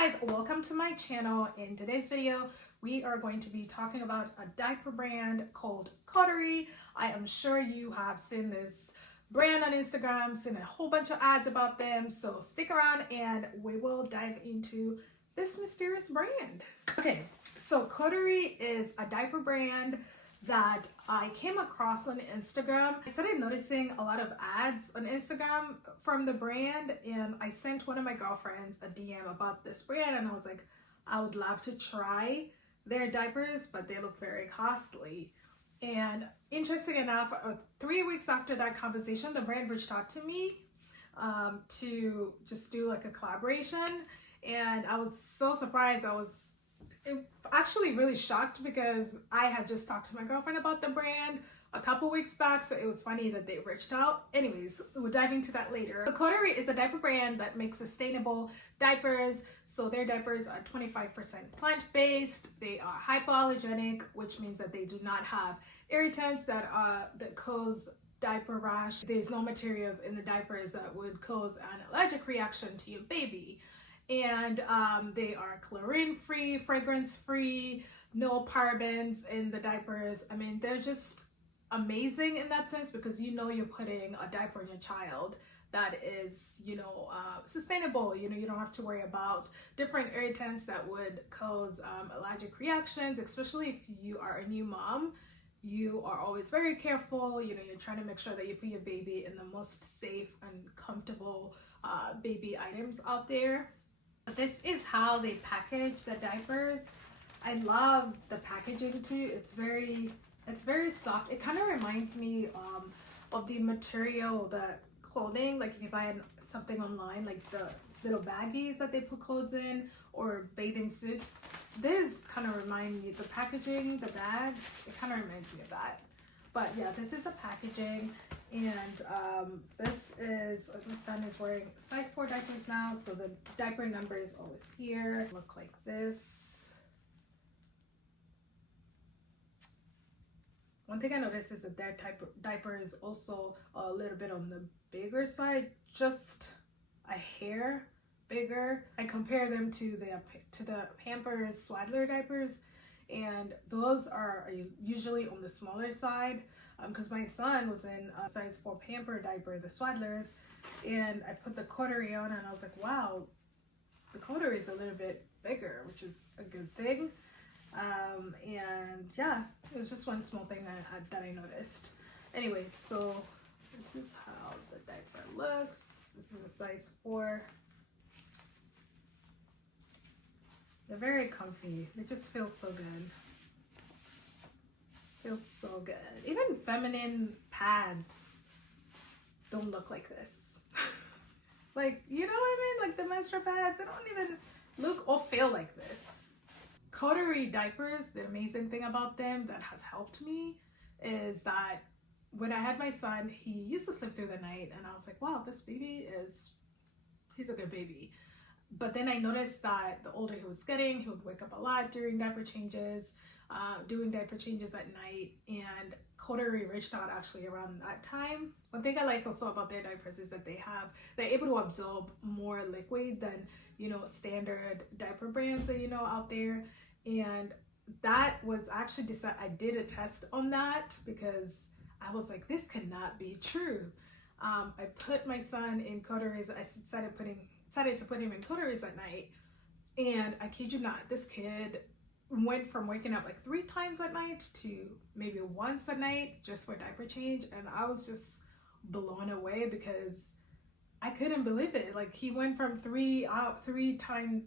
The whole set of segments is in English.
Guys, welcome to my channel. In today's video we are going to be talking about a diaper brand called Coterie. I am sure you have seen this brand on Instagram, seen a whole bunch of ads about them, so stick around and we will dive into this mysterious brand. Okay, so Coterie is a diaper brand that I came across on Instagram. I started noticing a lot of ads on Instagram from the brand, and I sent one of my girlfriends a DM about this brand, and I was like, I would love to try their diapers, but they look very costly. And interesting enough, 3 weeks after that conversation, the brand reached out to me to just do like a collaboration, and I was so surprised. I was actually really shocked because I had just talked to my girlfriend about the brand a couple weeks back, so it was funny that they reached out. Anyways, we'll dive into that later. So Coterie is a diaper brand that makes sustainable diapers. So their diapers are 25% plant-based. They are hypoallergenic, which means that they do not have irritants that cause diaper rash. There's no materials in the diapers that would cause an allergic reaction to your baby. And they are chlorine-free, fragrance-free, no parabens in the diapers. I mean, they're just amazing in that sense because you know you're putting a diaper on your child that is, sustainable. You don't have to worry about different irritants that would cause allergic reactions, especially if you are a new mom. You are always very careful. You're trying to make sure that you put your baby in the most safe and comfortable baby items out there. This is how they package the diapers. I love the packaging too. It's very soft. It kind of reminds me of the material that clothing, like if you buy something online, like the little baggies that they put clothes in, or bathing suits. This kind of reminds me, the packaging, the bag, it kind of reminds me of that. But yeah, this is the packaging, and this is, my son is wearing size 4 diapers now, so the diaper number is always here. Look like this. One thing I noticed is that their diaper is also a little bit on the bigger side, just a hair bigger. I compare them to the Pampers Swaddler diapers, and those are usually on the smaller side because my son was in a size 4 Pamper diaper, the Swaddlers, and I put the Coterie on and I was like, wow, the Coterie is a little bit bigger, which is a good thing. And yeah, it was just one small thing that I noticed. Anyways, so this is how the diaper looks. This is a size 4. They're very comfy. They just feel so good. Feels so good. Even feminine pads don't look like this. Like, you know what I mean? Like the menstrual pads, they don't even look or feel like this. Coterie diapers, the amazing thing about them that has helped me is that when I had my son, he used to sleep through the night, and I was like, wow, this baby he's a good baby. But then I noticed that the older he was getting, he would wake up a lot during diaper changes, doing diaper changes at night, and Coterie reached out actually around that time. One thing I like also about their diapers is that they're able to absorb more liquid than, standard diaper brands that out there. And that was actually I did a test on that because I was like, this cannot be true. I put my son in Coterie's. I decided to put him in Coterie's at night, and I kid you not, this kid went from waking up like 3 times at night to maybe once a night just for diaper change, and I was just blown away because I couldn't believe it. Like, he went from waking up 3 times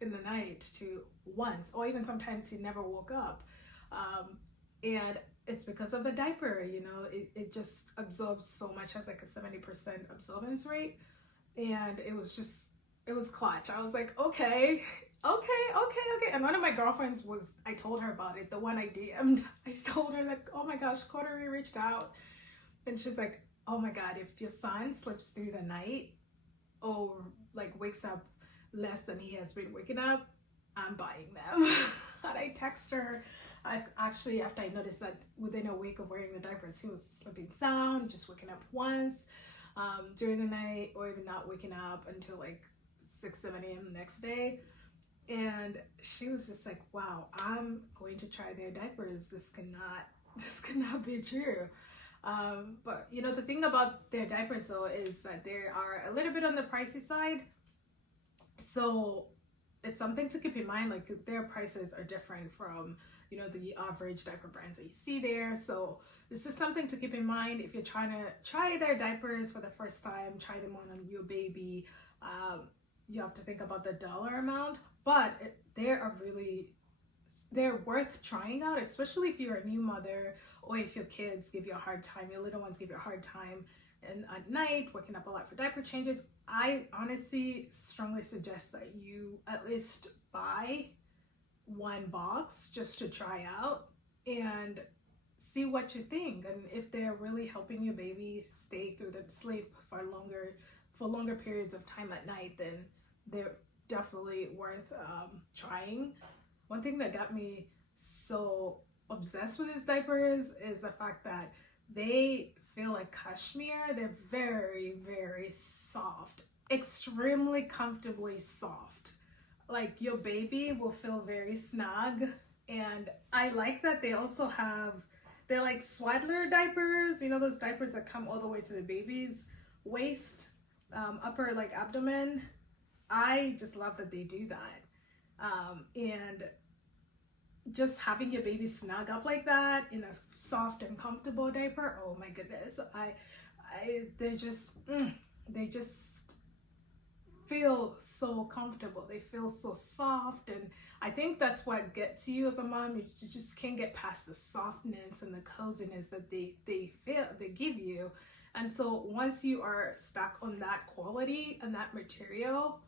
in the night to once, or even sometimes he never woke up, and it's because of the diaper. It just absorbs so much, has like a 70% absorbance rate. And it was clutch. I was like, okay. And one of my girlfriends I told her about it, the one I DM'd. I told her that, oh my gosh, Coterie reached out. And she's like, oh my God, if your son slips through the night or like wakes up less than he has been waking up, I'm buying them. And I text her, actually, after I noticed that within a week of wearing the diapers, he was sleeping sound, just waking up once during the night, or even not waking up until like 6, 7 a.m. the next day. And she was just like, wow, I'm going to try their diapers. This cannot be true. But you know, the thing about their diapers though is that they are a little bit on the pricey side. So it's something to keep in mind, like their prices are different from, you know, the average diaper brands that you see there. So this is something to keep in mind if you're trying to try their diapers for the first time, try them on your baby. You have to think about the dollar amount, but they're worth trying out, especially if you're a new mother or if your kids give you a hard time, your little ones give you a hard time, and at night waking up a lot for diaper changes. I honestly strongly suggest that you at least buy one box just to try out and see what you think, and if they're really helping your baby stay through the sleep for longer periods of time at night, then they're definitely worth trying. One thing that got me so obsessed with these diapers is the fact that they feel like cashmere. They're very, very soft, extremely comfortably soft. Like your baby will feel very snug. And I like that they also they're like swaddler diapers, you know, those diapers that come all the way to the baby's waist, upper like abdomen. I just love that they do that. And just having your baby snug up like that in a soft and comfortable diaper, oh my goodness, they just feel so comfortable. They feel so soft, and I think that's what gets you as a mom. You just can't get past the softness and the coziness that they give you. And so once you are stuck on that quality and that material,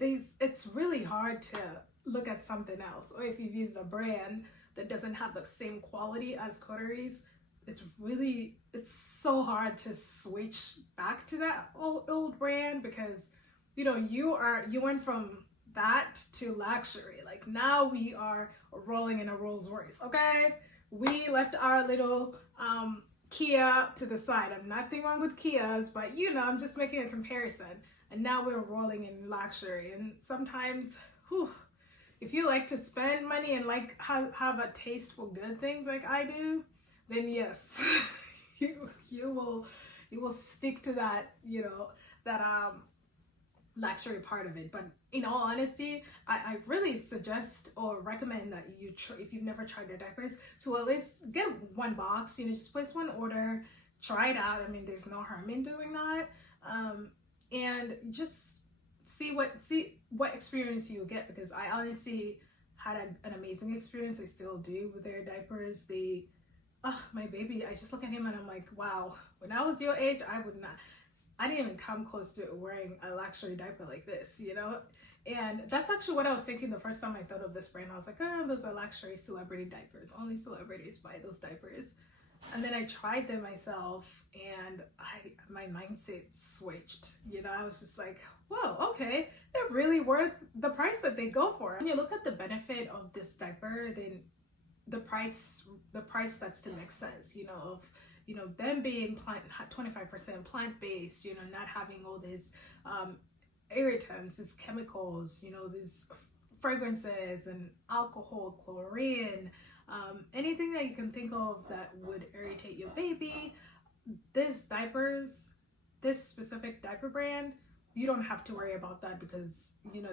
it's really hard to look at something else. Or if you've used a brand that doesn't have the same quality as Coterie's, it's so hard to switch back to that old brand, because you know you went from that to luxury. Like now we are rolling in a Rolls Royce. Okay, we left our little Kia to the side. I'm nothing wrong with Kias, but you know, I'm just making a comparison. And now we're rolling in luxury. And sometimes, if you like to spend money and like have a taste for good things like I do, then yes, you will stick to that, you know, that luxury part of it. But in all honesty, I really suggest or recommend that you if you've never tried their diapers, to at least get one box. You know, just place one order, try it out. I mean, there's no harm in doing that, and just see what experience you get, because I honestly had an amazing experience. I still do with their diapers. My baby, I just look at him and I'm like, wow, when I was your age, I didn't even come close to wearing a luxury diaper like this, you know? And that's actually what I was thinking the first time I thought of this brand. I was like, oh, those are luxury celebrity diapers. Only celebrities buy those diapers. And then I tried them myself, and my mindset switched. You know, I was just like, whoa, okay, they're really worth the price that they go for. When you look at the benefit of this diaper, then the price starts to make sense. You know, of them being 25% plant-based, you know, not having all these irritants, these chemicals, you know, these fragrances and alcohol, chlorine, anything that you can think of that would irritate your baby. This specific diaper brand, you don't have to worry about that, because you know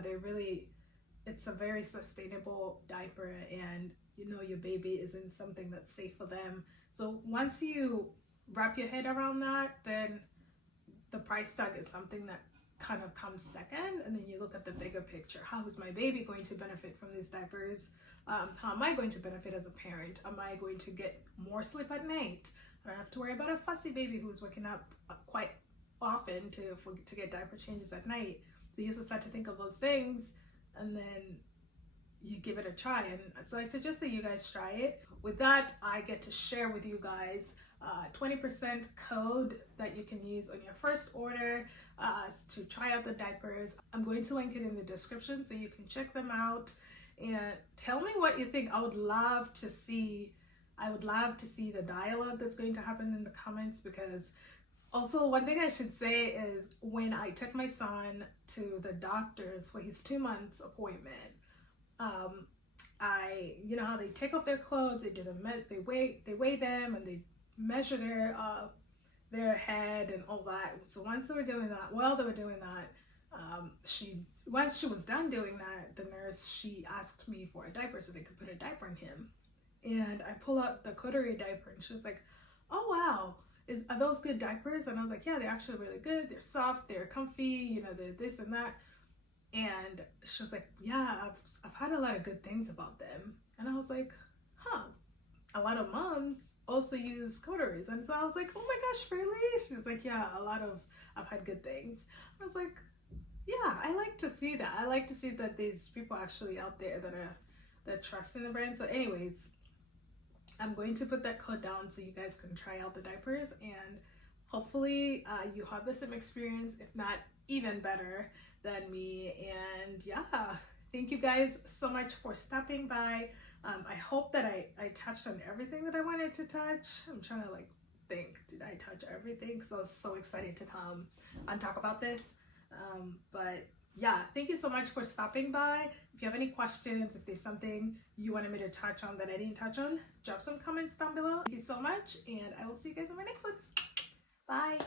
it's a very sustainable diaper, and you know your baby is in something that's safe for them. So once you wrap your head around that, then the price tag is something that kind of comes second, and then you look at the bigger picture. How is my baby going to benefit from these diapers? How am I going to benefit as a parent? Am I going to get more sleep at night? I don't have to worry about a fussy baby who's waking up quite often to get diaper changes at night. So you just start to think of those things, and then you give it a try. And so I suggest that you guys try it. With that, I get to share with you guys 20% code that you can use on your first order to try out the diapers. I'm going to link it in the description so you can check them out and tell me what you think. I would love to see the dialogue that's going to happen in the comments, because Also, one thing I should say is when I took my son to the doctor's for his 2 months appointment, you know how they take off their clothes, they weigh them, and they measure their head and all that. So once they were doing that, once she was done doing that, the nurse, she asked me for a diaper so they could put a diaper on him. And I pull up the Coterie diaper, and she was like, "Oh wow, are those good diapers?" And I was like, "Yeah, they're actually really good. They're soft, they're comfy, you know, they're this and that." And she was like, "Yeah, I've had a lot of good things about them." And I was like, "Huh." A lot of moms also use Coteries, and so I was like, "Oh my gosh, really?" She was like, "Yeah, I've had good things." I was like, "Yeah, I like to see that. I like to see that these people actually out there that trust in the brand." So, anyways, I'm going to put that code down so you guys can try out the diapers, and hopefully you have the same experience, if not even better than me. And yeah, thank you guys so much for stopping by. I hope that I touched on everything that I wanted to touch. I'm trying to think, did I touch everything? Because I was so excited to come and talk about this. But yeah, thank you so much for stopping by. If you have any questions, if there's something you wanted me to touch on that I didn't touch on, drop some comments down below. Thank you so much, and I will see you guys in my next one. Bye.